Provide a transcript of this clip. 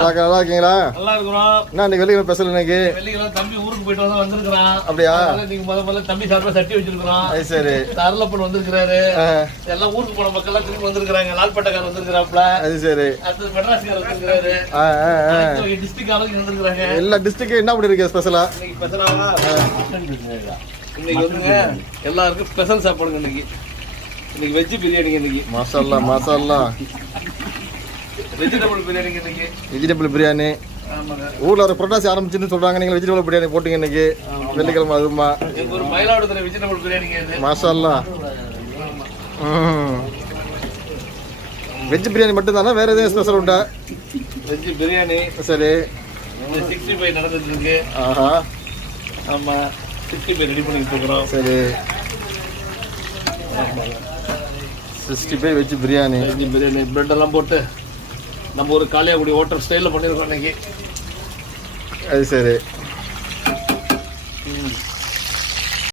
நல்லா இருக்கீங்களா? நல்லா இருக்கிறோம். என்ன இன்னைக்கு வெள்ளிக்கிழமை ஸ்பெஷல்? இன்னைக்கு வெள்ளிக்கிழமை தம்பி ஊருக்கு போயிட்டு வந்திருக்கிறான். அப்படியா? நீங்க முதல்ல தம்பி சார்பா சட்டி வச்சிருக்கிறோம். சரி. அருளப்பன் வந்திருக்கிறாரு. எல்லாம் ஊருக்கு போன மக்கள் எல்லாம் திரும்பி வந்திருக்காங்க. லால்பட்டக்காரர் வந்திருக்கிறாப்ல. அது சரி. அடுத்து மெட்ராஸ்காரர் வந்திருக்காரு. டிஸ்ட்ரிக்ட் ஆளுங்க வந்திருக்காங்க. எல்லா டிஸ்ட்ரிக்ட் என்ன அப்படி இருக்கு ஸ்பெஷலா? இன்னைக்கு ஸ்பெஷலாவா? இன்னைக்கு வந்துங்க எல்லாருக்கும் ஸ்பெஷல் சாப்பாடுங்க. இன்னைக்கு வெஜ் பிரியாணிங்க. இன்னைக்கு மசாலா வெஜிடபிள் பிரியாணி. இன்னைக்கு வெஜிடபிள் பிரியாணி. ஊர்ல ஒரு புரட்டாசி ஆரம்பிச்சுன்னு சொல்றாங்க. நீங்க வெஜிடபிள் பிரியாணி போட்டீங்க இன்னைக்கு வெள்ளிக்கிழமை. அதுமா ஒரு மயிலாடுதுறை வெஜிடபிள் பிரியாணிங்க. மசாலா வெஜ் பிரியாணி மட்டும் தானே? வேற எதுவும் ஸ்பெஷல் உண்டா? வெஜ் பிரியாணி. சரி. 65 நடந்துட்டு இருக்கு. ஆஹா. ஆமா, 65 ரெடி பண்ணிட்டு இருக்கிறோம். சரி. 65 வெஜ் பிரியாணி. பிரியாணி பிரெட் எல்லாம் போட்டு நம்ம ஒரு காளியாக்குடி ஹோட்டல் ஸ்டைலில் பண்ணியிருக்கோம் இன்னைக்கு. அது சரி.